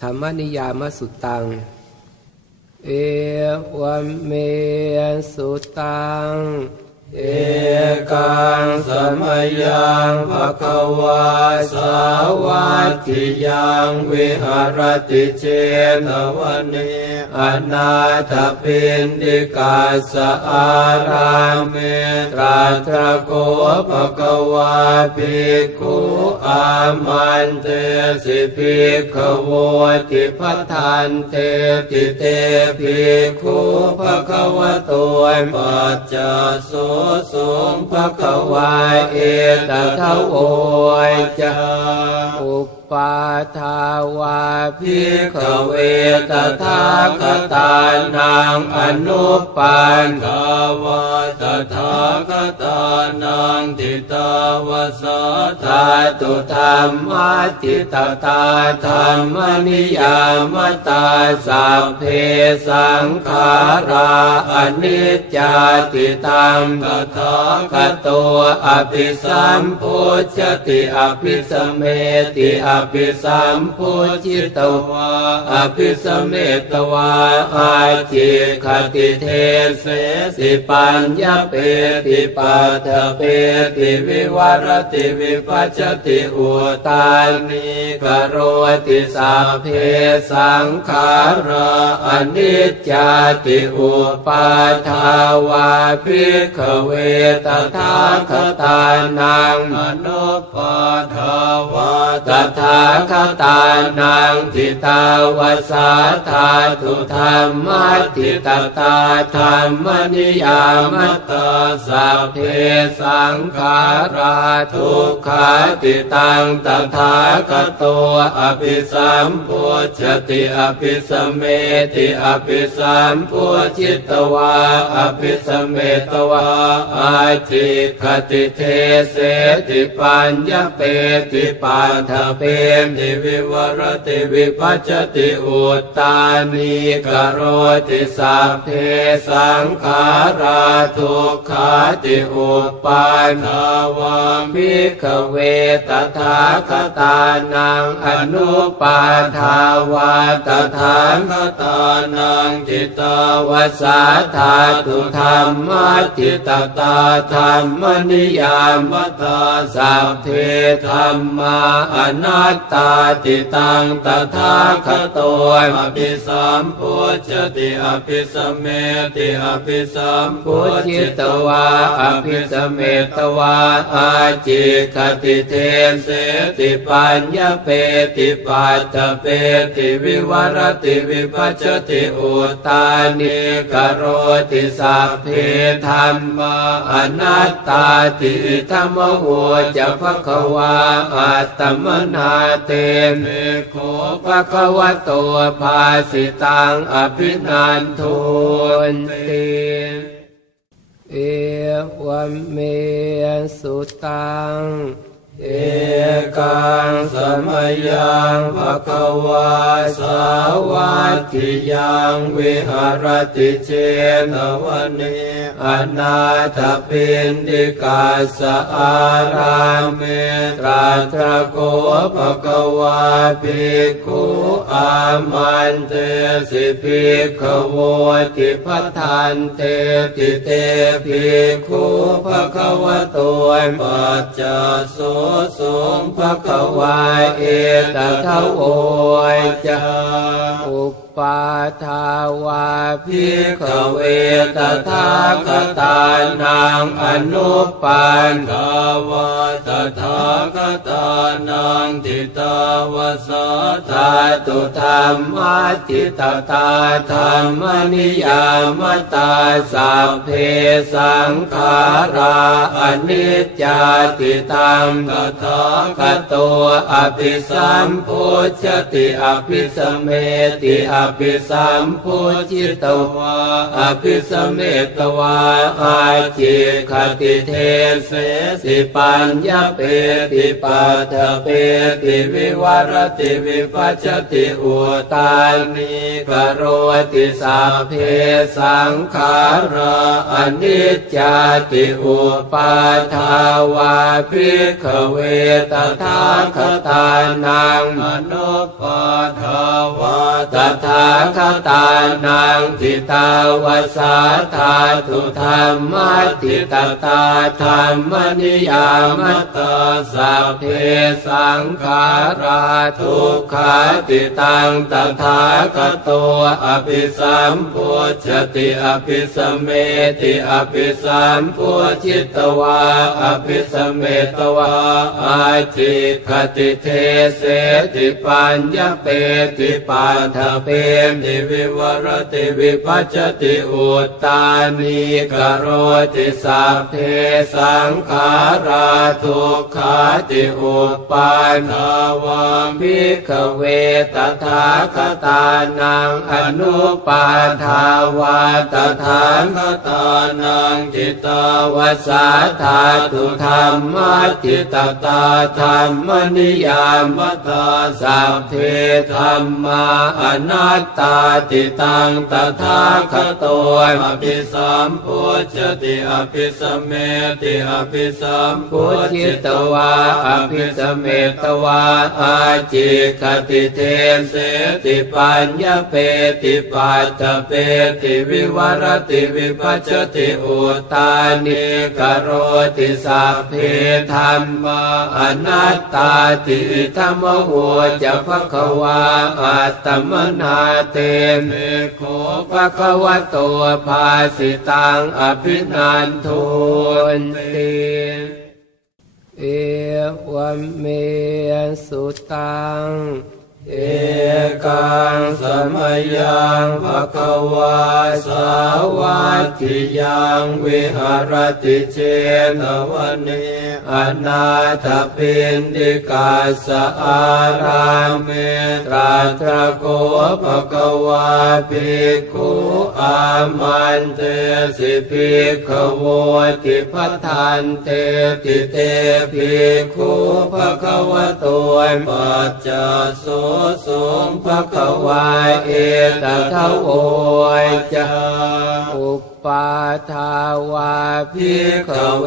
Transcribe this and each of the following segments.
ธรรมนิยามสุตัง เอวเมสุตัง เอกังสมยังภะคะวาสาวัตถิยังวิหารติเจตวันเน อนาถปินดิกาสอาราเมตราตรโกภะควาภิกขุอามันเตสิภิกขโวติพัทธันเตติเตภิกขุภะคะวะโตปัจจโสสงภะควาเอตทะโวยจะอุป ปาทาวาภิกขเวตถาคตานังอนุปันขาวาตถาคตานังทิตาวสาธาตุธรรมติตตาธรรมนิยามตาสัพเพสังขาราอนิจจาติตังตถาคตวอภิสัมพุชติอภิสมเมติอภิสัมพุจิตวาอภิสเมตวาอาจิคติเทเสสิปัญญเปติปัฏฐเปติวิวรติวิปัจจติอุตานิกโรติสัพเพสังขาราอนิจจาติอุปาทาวาภิกขเวตถาคตานังอนุปาทาวาตถาคตานังทิตาวสาธาตุธรรมทิตตาธรรมนิยามตาสัพเพสังขาราทุกขาติตังตถาคตวอภิสัมพุชติอภิสมเมติอภิสัมพุชิตวาอภิสมเมตวาอาจิคติเทเสติปัญญเปติปัฏฐเปติวิวรติวิปัจจติอุตตานิกโรติสัพเพสังขาราทุกขาติอุปาทาวาภิกขเวตถาคตานังอนุปาทาวาตถาคตานังจิตาวสาธาตุธรรมจิตตาธรรมนิยามตาสัพเพธรรมาอนัตตาติตังตถาคโตอภิสัมพุชติอภิสเมติอภิสัมพุจิตวาอภิสเมตวาอาจิคติเทเสติปัญญเปติปัตตเปติวิวรติวิปัจจติอุตานิกโรติสัพเพธรรมาอนัตตาติธรรมโวจะภควาอัตมนาเตเมโคภคะวโตภาสิตังอภินันทุนติเอวเมสุตัง เอกังสมยังภะคะวาสาวัตถิยังวิหารติเจตวันเนอนาถปินดิกาสอาราเมตราตระโกภะคะวาภิกขุอามันเตสิภิกขโวติพัทธันเตติเตภิกขุภะคะวะโตปัจจโสสงพระขวายเอตทะโวยจะอุป ปาทาวาภิกเวตถาคตานังอนุปันขาวาตถาคตานังทิตาวสาธาตุธรรมติตตาธรรมนิยามตาสัพเพสังขาราอนิจจาติตังตถาคตวอภิสัมพุชติอภิสมเมติอภิสัมพุจิตวาอภิสเมตวาอาจิคติเทเสสิปัญญาเปติปัฏฐเปติวิวรติวิปัจจติอุตานิกโรติสัพเพสังขาราอนิจจาติอุปาทาวาภิกขเวตถาคตานังอนุปาทาวถาคตานังทิตาวสาธาตุธรรมติตตาธรรมนิยามตาสัพเพสังขาราทุกขาติตังตถาคโตอภิสัมพุชติอภิสมเมติอภิสัมพุชิตวาอภิสมเมตวาอาจิคติเทเสติปัญญเปติปันทเปมติวิวรติวิปัจจติอุตตานิกโรติสัพเพสังขาราทุกขาติอุปปาทาวามิขเวตถาคตานังอนุปาทาวาตถาคตานังจิตาวสาธาตุธรรมจิตตาธรรมนิยามตาสัพเพธรรมาอนัตตาติตังตถาคโตอภิสัมพุชติอภิสมเมติอภิสัมพุชิตวาอภิสมเมตวาอาจิคติเทเสติปัญญเปติปัตตเปติวิวรติวิปัจจติอุตานิกโรติสัพเพธรรมาอนัตตาติธรรมโหจะภควาอัตตมนาเตเมโคภควโตภาสิตังอภินันทุนติเอวเมสุตัง เอกังสมยังภควาสาวัตถิยังวิหารติเจนวันเนอนาถปินดิกาสอาราเมตราตระโกภควาภิกขุอามันเตสิภิกขโวติพัทธันเตติเตภิกขุภควโตปัจจโสสุพระคะวาเอตทะโวยจะอุป ปาทาวาภิกขเว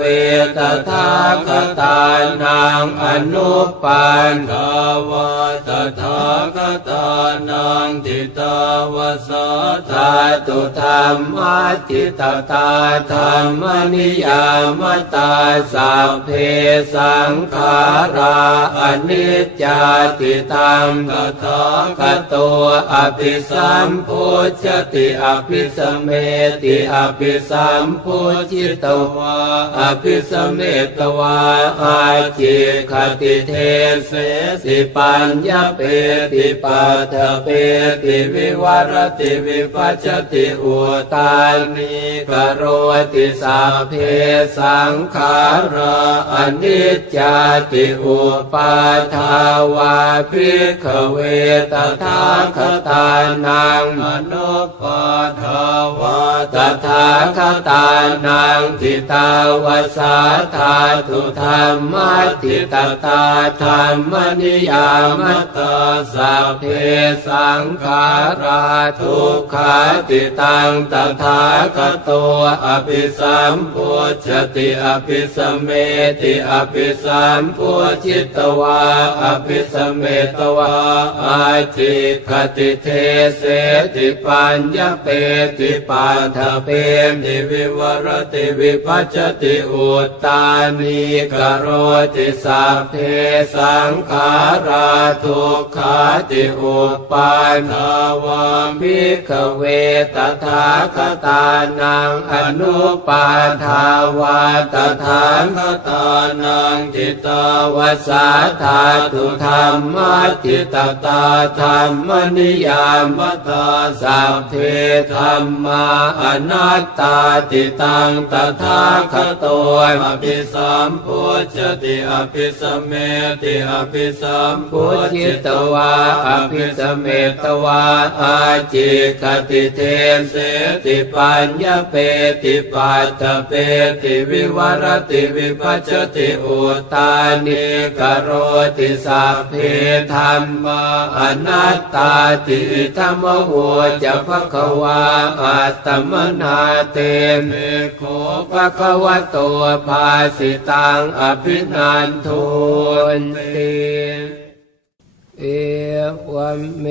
ตถาคตานังอนุปันทาวาตถาคตานังทิตาวสาธาตุธรรมติตตาธรรมนิยามตาสัพเพสังขาราอนิจจาติตังตถาคโตอภิสัมพุชติอภิสมเมติอภิสัมพุจิตวาอภิสเมตวาอาจิคติเทเสสิปัญญเปติปัฏฐเปติวิวรติวิปัจจติอุตานิกโรติสัพเพสังขาราอนิจจาติอุปาทาวาภิกขเวตถาคตานังอนุปาทาวาตถาคตานังทิตาวสาธาตุธรรมติตตาธรรมนิยามตาสัพเพสังขาราทุกขาติตังตถาคโตอภิสัมพุชติอภิสมเมติอภิสัมพุชิตวาอภิสมเมตวาอาจิคติเทเสติปัญญเปติปันทเปมติวิวรติวิปัจจติอุตตานิกโรติสัพเพสังขาราทุกขาติอุปปาทาวามิขเวตถาคตานังอนุปาทาวาตถาคตานังจิตาวสาธาตุธรรมจิตตาธรรมนิยามตาสัพเพธรรมาอนัตตาติตังตถาคโตอภิสัมพุชติอภิสมเมติอภิสัมพุชิตวาอภิสมเมตวาอาจิคติเทเสติปัญญเปติปัตตเปติวิวรติวิปัจจติอุตานิกโรติสัพเพธรรมาอนัตตาติธรรมโหจะภควาอัตมนาเตเมโคภคะวโตภาสิตังอภินันทุนติเอวเม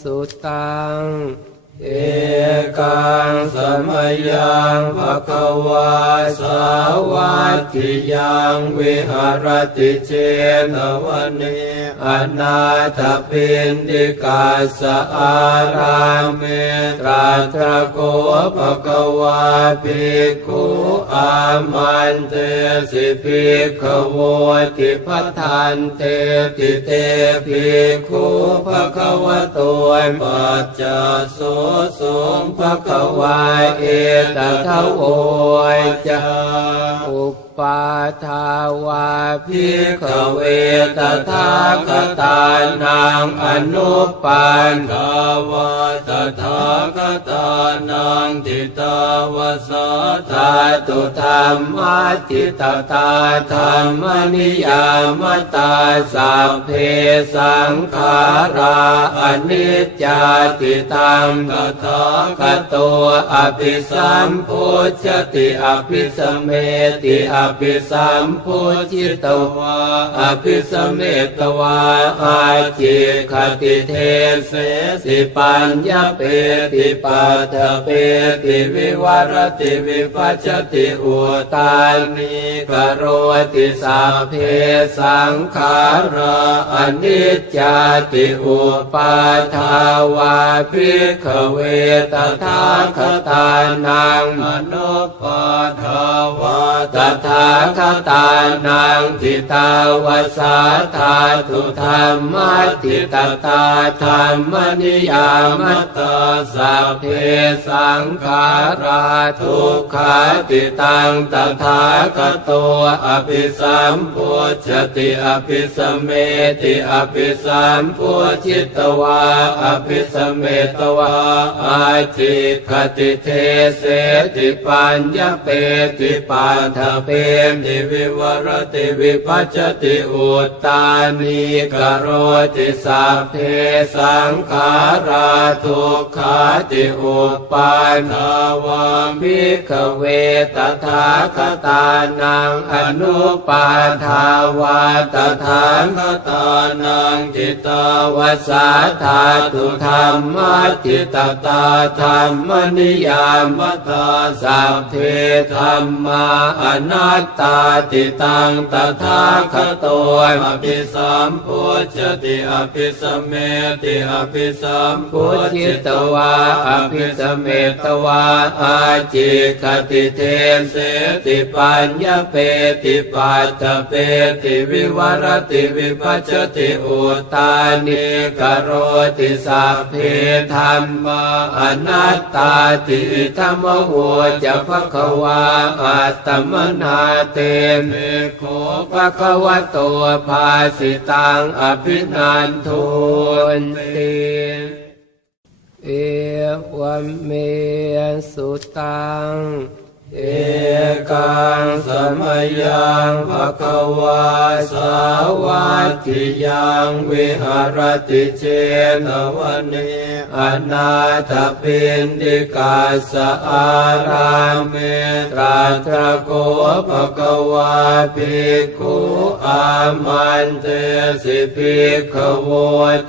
สุตังเอกังสมยังภะคะวาสาวัตถิยังวิหารติเจตวันเนอนาถปินดิกาสอาราเมตราตรโก ภะคะวาภิกขุอามันเตสิภิกขโวติพัฏฐานเตติเตภิกขุภะคะวะโตปัจจโสสงภะคะวาเอตทะโวจาอุปาทาวาภิกขเวตถาคตานังอนุปันขาวาตถาคตานังทิตาวสาธาตุธรรมาทิตตาธรรมนิยามตาสัพเพสังขาราอนิจจาติตังตาคตโตอภิสัมพุชติอภิสมเมติอภิสัมพุจิตวาอภิสมเมตวาอาจิคติเทเสสิปัญญเปติปัฏฐเปติวิวรติวิปัจจติอุตานิกโรติสัพเพสังขาราอนิจจาติอุปาทาวาภิกขเวตถาคตานังอนุปาทาวาตถาคตานังทิตาวสาธาตุธรรมัติตตาธรรมนิยามตาสัพเพสังงขาราทุกขาติตังตถาคตโตอภิสัมพุชติอภิสมเมติอภิสัมพุชิตวาอภิสมเมตวาอาจิคติเทเสติปัญญเปติปัฏฐเปติวิวรติวิปัจจติอุตตานิกโรติสัพเพสังขาราทุกขาติอุปาทาวามิขเวตถาคตานังอนุปาทาวาตถาคตานังจิตาวสาธาตุธรรมจิตตาธรรมนิยามตาสัพเพธรรมาอนัตตาติตังตถาคโตอภิสัมพุชติอภิสมเมติอภิสัมพุชิตวาอภิสมเมตวาอาจิคติเทเสติปัญญเปติปัตตเปติวิวรติวิปัจจติอุตานิกโรติสัพเพธรรมอนัตตาติธรรมโวจะภควาอัตตมนาเตเมโคภควะโตภาสิตังอภินันทุนติ เอวเมสุตัง เอกังสมยังภะคะวาสาวัตถิยังวิหารติเจตวันเนอนาถปินดิกาสอาราเมตราตระโกภะคะวาภิกขุอามันเตสิภิกขโว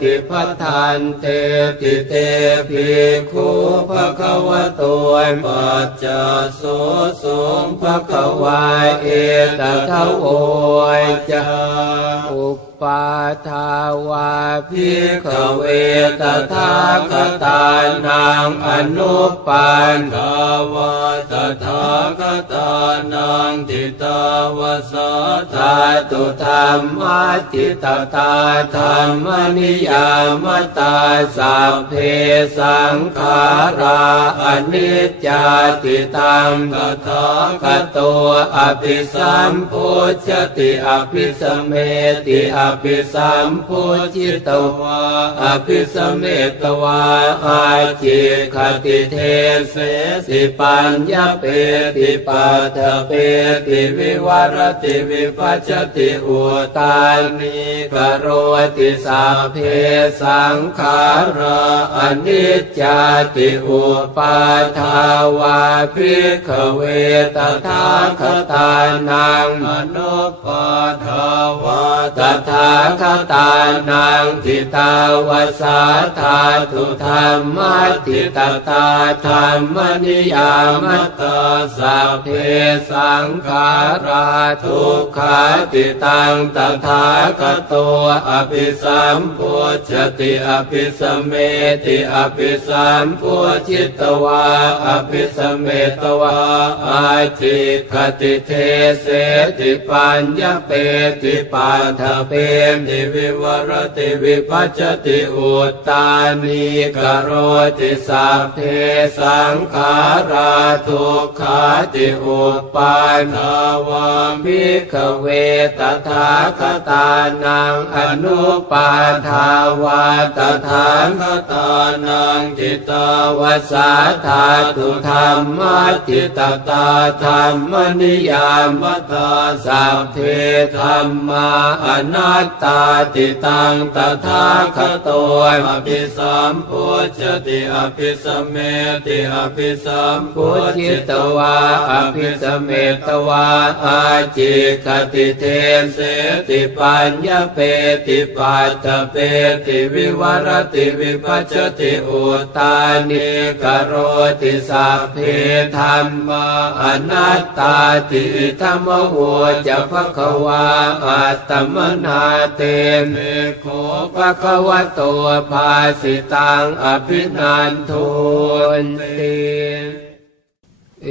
ติพัฏฐานเตติเตภิกขุภะคะวะโตปัจจโสสงภะคะวาเอตทะโวยจะอุป ปาทาวาภิกขเวตถาคตานังอนุปันขาวาตถาคตานังทิตาวสาธาตุธรรมาทิตตาธรรมนิยามตาสัพเพสังขาราอนิจจาติตังตถาคตโตอภิสัมพุชติอภิสมเมติอภิสัมพุจิตวาอภิสเมตวาอาจิคติเทเสสิปัญญเปติปัฏฐเปติวิวารติวิปัจจติอุตานิกโรติสัพเพสังขาราอนิจจาติอุปาทาวาภิกขเวตถาคตานังอนุปาทาวาตถาาคตานังทิตาวสาธาตุธรรมทิตตาธรรมนิยามตาสัพเพสังขาราทุกขาติตังตถาคตตัวอภิสัมพุชติอภิสมเมติอภิสัมพุชิตวาอภิสมเมตวาอาจิคติเทเสติปัญญเปติปัฏฐเปมติวิวรติวิปัจจติอุตตานิกโรติสัพเพสังขาราทุกขาติอุปปาทาวามิขเวตถาคตานังอนุปาทาวาตถาคตานังจิตาวสาธาตุธรรมจิตตาธรรมนิยามตาสัพเพธรรมาอนัตตาติตังตถาคตอภิสัมพุชติอภิสมเมติอภิสัมพุชิตวาอภิสมเมตวาอาจิคติเทเสติปัญญเปติปัตตเปติวิวรติวิปัจจติอุตานิกโรติสัพเพธรรมาอนัตตาติธรรมโวจะภควาอัตมนาเตมิโคภควะโตภาสิตังอภินันทุนติเอ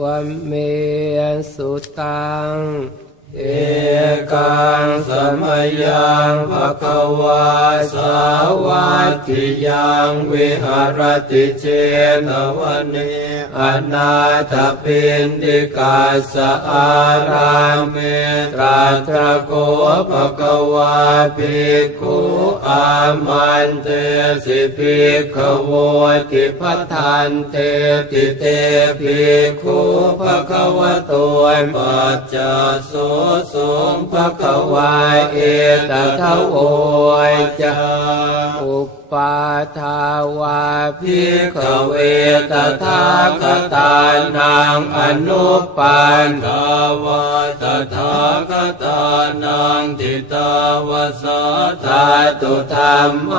วเมสุตัง เอกังสมยังภะคะวาสาวัตถิยังวิหารติเจนวันเนอนาถปินดิกาสอาราเมตราตรโกภะคะวาภิกขุอามันเตสิภิกขโวติพัทธันเตติเตภิกขุภะคะวะโตปัจจโสสงภะคะวาเอตทะโวยจะอุป ปาทาวาภิกเวตถาคตานังอนุปันทาวาตถาคตานังทิตาวสาธาตุธรรม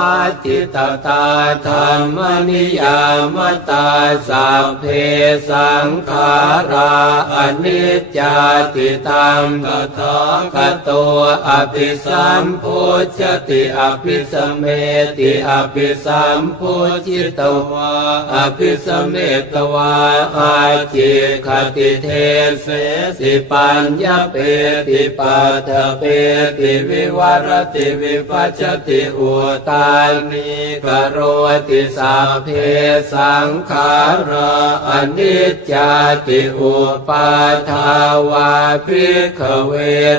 ทิตตาธรรมนิยามตาสัพเพสังขาราอนิจจาติตังตถาคตัวอภิสัมพุชติอภิสมเมติอภิสัมพุจิตวาอภิสเมตวาอาจิคติเทเสสิปัญญเปติปัฏฐเปติวิวรติวิปัจจติอุตานิกโรติสัพเพสังขาราอนิจจาติอุปาทาวาภิกขเว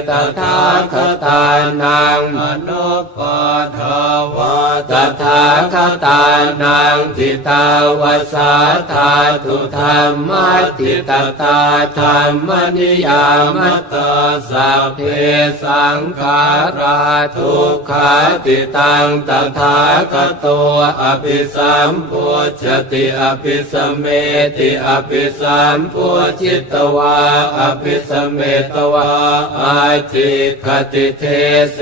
ตถาคตานังอนุปาทาวาตถาคตานังทิตาวสาธาตุธรรมทิตตาธรรมนิยามตาสัพเพสังขาราทุกขาติตังตถาคตวอภิสัมพุชติอภิสเมติอภิสัมพุชิตวาอภิสเมตวาอาจิคติเทเส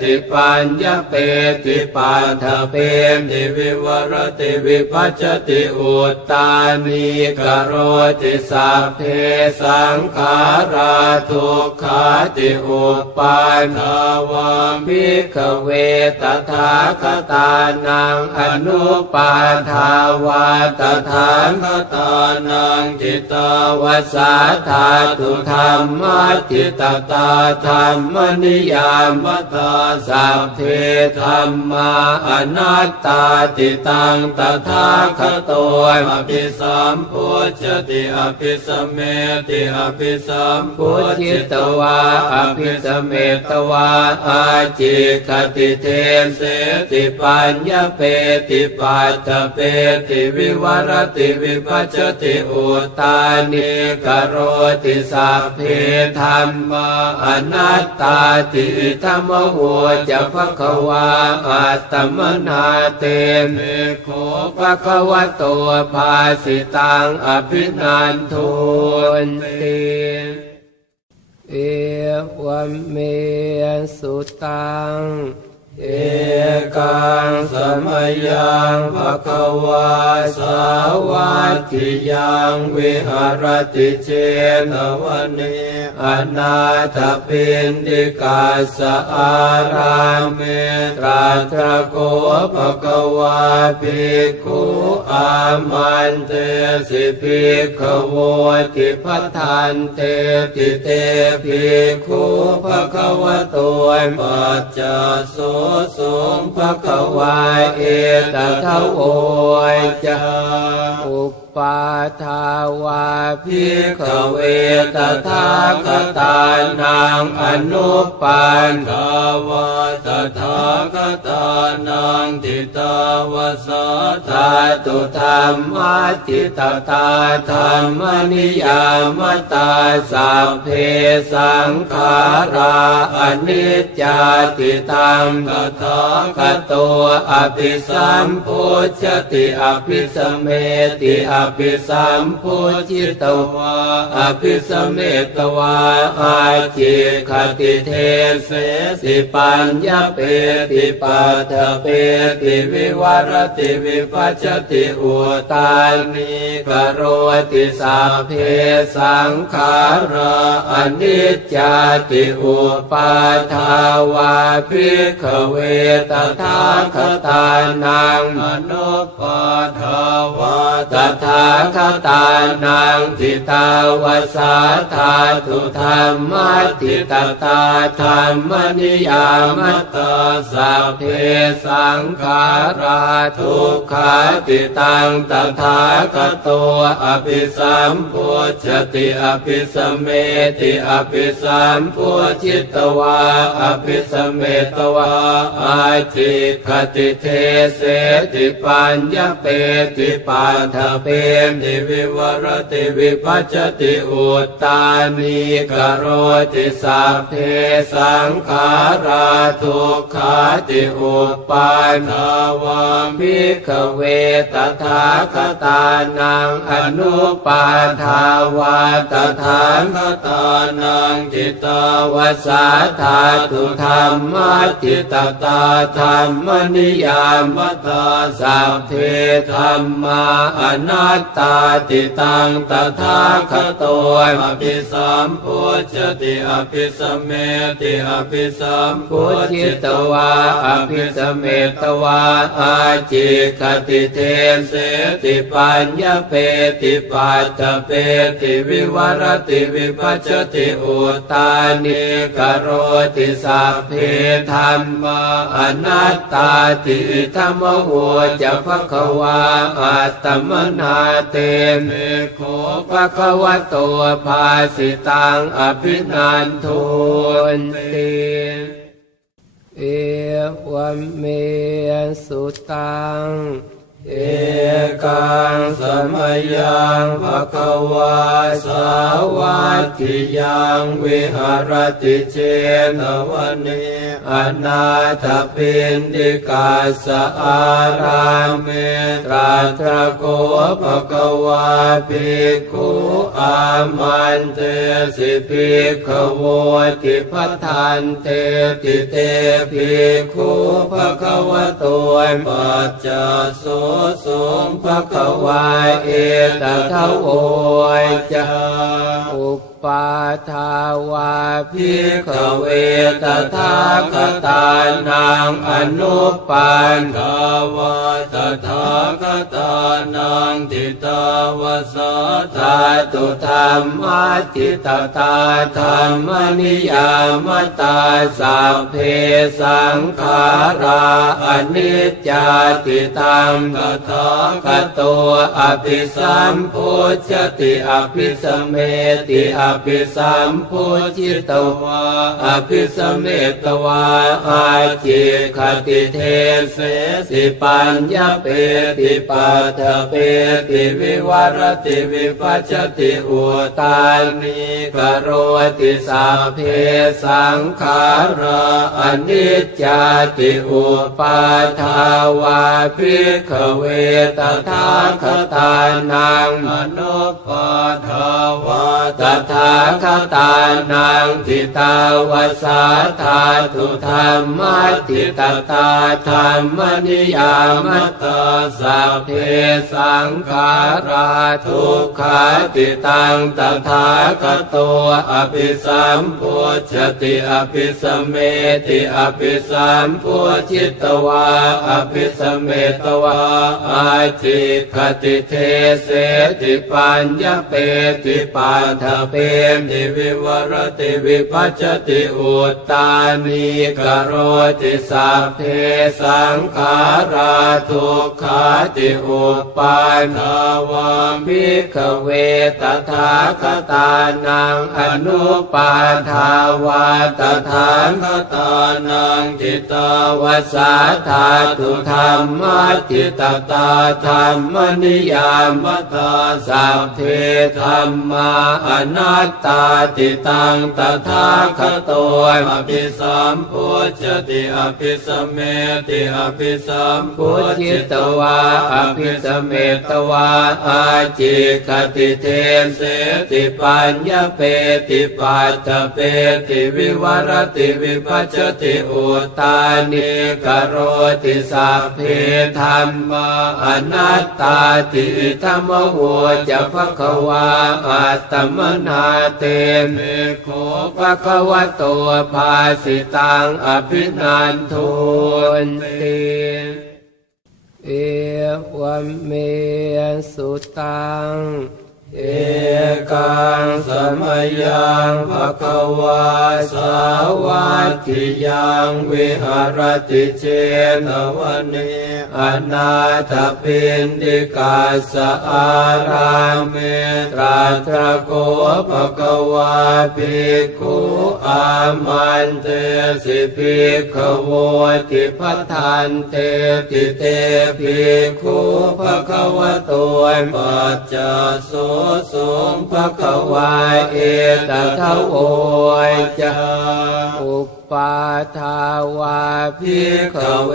ติปัญญเปติปัฏฐเปมติวิวรติวิปัจจติอุตตานิกโรติสัพเพสังขาราทุกขาติอุปาทาวามิขเวตถาคตานังอนุปาทาวาตถาคตานังจิตาวสาธาตุธรรมจิตตาธรรมนิยามตาสัพเพธรรมาอนัตตาติตังตถาคตอภิสัมพุชติอภิสมเมติอภิสัมพุชิตวาอภิสมเมตวาอาจิคติเทเสติปัญญเปติปัตตเปติวิวรติวิปัจจติอุตานิกโรติสัพเพธรรมาอนัตตาติธรรมโวจะภควาอัตตมนาเตเมโคภควะโตภาสิตังอภินันทุนติเอเอวเมสุตัง เอกังสมยังภะคะวาสาวัตถิยังวิหารติเจตวันเนอนาถปินดิกาสอาราเมตราตระโกภะคะวาภิกขุอามันเตสิภิกขโวติพัฏฐานเตติเตภิกขุภะคะวะโตปัจจโสสงภะคะวาเอตทะโวยจะอุป ปาทาวาภิกเวตถาคตานังอนุปันทาวาตถาคตานังทิตาวสาธาตุธรรมติตตาธรรมนิยามตาสัพเพสังขาราอนิจจาติตังตถาคตโตอภิสัมพุชติอภิสเมติอภิสัมพุจิตวาอภิสเมตวาอาจิคติเทเสสิปัญญเปติปัฏเปติวิวรติวิปัจจติอุตานิกโรติสัพเพสังขาราอนิจจาติอุปาทาวาภิกขเวตถาคตานังอนุปาทาวาตถาคตานังทิตาวสาธาตุธรรมติตตาธรรมนิยามตาสัพเพสังขาราทุกขาติตังตถาคตโตอภิสัมพุชติอภิสเมติอภิสัมพุจิตวาอภิสเมตวาอาจิคติเทเสติปัญญเปติปัฏฐเปติวิวรติวิปัจจติอุตตานิกโรติสัพเพสังขาราทุกขาติอุปาทาวาภิกขเวตถาคตานังอนุปาทาวาตถาคตานังจิตาวสาธาตุธรรมจิตตาธรรมนิยามตาสัพเพธรรมาอนัตตาติตังตถาคโตอภิสัมพุชติอภิสเมติอภิสัมพุจิตวาอภิสเมตวาอาจิคติเทเสติปัญญเปติปัตตเปติวิวรติวิปัจจติอุตานิกโรติสัพเพธรรมาอนัตตาติธรรมโวจะภควาอัตตมนาเตเมโคภควะโตภาสิตังอภินันทุนติเอวเมสุตัง เอกังสมยังภะคะวาสาวัตถิยังวิหารติเจตวันเนอนาถปินดิกาสอาราเมตราตรโกภะคะวาภิกขุอามันเตสิภิกขโวติพัฏฐานเตติเตภิกขุภะคะวะโตปัจจโสสงพระขวายเอตทะโวยจาอุป ปาทาวาภิกเวตถาคตานังอนุปันทาวาตถาคตานังทิตาวสาธาตุธรรมติตตาธรรมนิยามตาสัพเพสังขาราอนิจจาติตังตถาคตโตอภิสัมพุชติอภิสเมติอภิสัมพุจิตวาอภิสเมตวาอาจิคติเทเสสิปัญญาเปติปัฏฐเปติวิวรติวิปัจจติอุตานิกโรติสัพเพสังขาราอนิจจาติอุปาทาวาภิกขเวตถาคตานังอนุปาทาวาตถาคตานังทิตาวสาธาทุธรรมทิตตาธรรมนิยามตสัพเพสังขาราทุกขาติตังตถาคตตัวอภิสัมพุชติอภิสเมติอภิสัมพุชิตวาอภิสเมตวาอาจิคติเทเสติปัญญเปติปันทเปมติวิวรติวิปัจจติอุตตานิกโรติสัพเพสังขาราทุกขาติอุปาทาวามิขเวตถาคตานังอนุปาทาวาตถาคตานังจิตาวสาธาตุธรรมจิตตาธรรมนิยามตาสัพเพธรรมาอนัตตาติตังตถาคตวอภิสัมพุชติอภิสมเมติอภิสัมพุชิตวาอภิสมเมตวาอาจิคติเทเสติปัญญเปติปัตตเปติวิวรติวิปัจจติอุตานิกโรติสัพเพธรรมอนัตตาติธรรมโวจะภควาอัตมนาเตมิโคภคะวโตภาสิตังอภินันทุนติเอวเมสุตัง เอกังสมยังภะคะวาสาวัตถิยังวิหารติเจนวันเนอนาถปินดิกาสอาราเมตราตรโกภะคะวาภิกขุอามันเตสิภิกขโวติพัทานเตติเตภิกขุภะคะวะโตปัจจโสสงพระขวายเอตทะโวจะอุป ปาทาวาภิกเว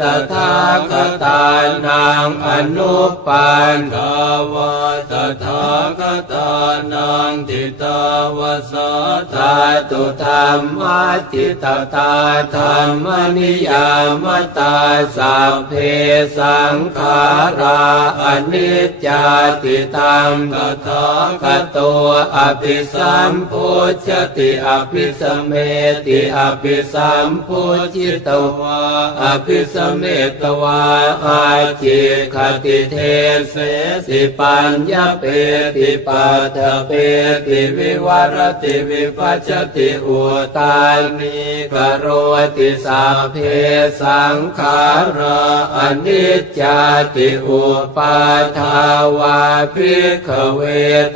ตถาคตานังอนุปันทาวาตถาคตานังทิตาวสาธาตุธรรมทิตตาธรรมนิยามตาสัพเพสังขาราอนิจจาติตังตถาคตวอภิสัมพุชติอภิสมเมติอภิสัมพุจิตวาอภิสเมตวาอาจิคติเทเสสิปัญญาเปติปัตถเปติวิวรติวิปัจจติอุตานิกโรติสัพเพสังขาราอนิจจาติอุปาทาวาภิกขเว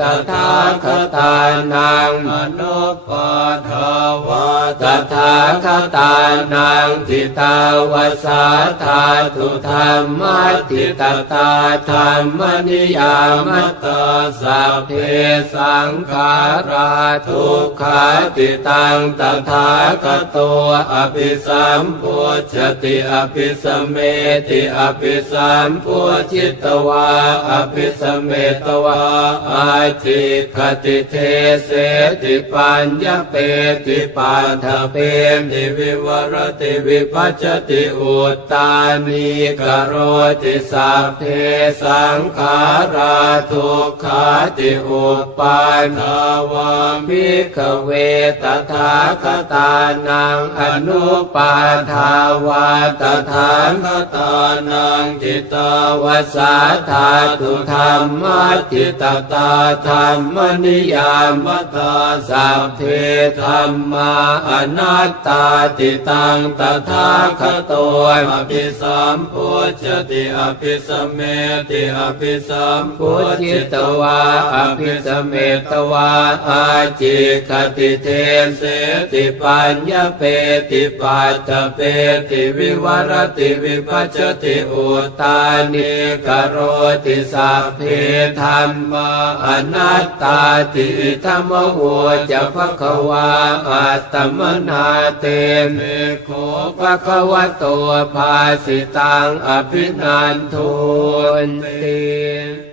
ตถาคตานังอนุปาทาวาตถาคตานังทิตาวสาธาทุธรรมทิตตาธรรมนิยามตาสัพเพสังขาราทุกขาติตังตถาคตวอภิสัมพุชติอภิสเมติอภิสัมพุชิตวาอภิสเมตวาอาจิคติเทเสติปัญญเปติปันทเปมติวิวรติวิปัจจติอุตตานิกโรติสัพเพสังขาราทุกขาติอุปาทาวามิขเวตถาคตานังอนุปาทาวาตถาคตานังจิตวสาธาตุธรรมจิตตาธรรมนิยามตาสัพเพธรรมาอนัตตาติตังตถาคตวอภิสัมพุชติอภิสเมติอภิสัมพุชิตวาอภิสเมตวาอาจิคติเทเสติปัญญเปติปัตตเปติวิวรติวิปัจจติอุตานิกโรติสัพเพธรรมาอนัตตาติธรรมโวจะภควาอัตตมนาเตมิโคภควโตภาสิตังอภินันทุนติ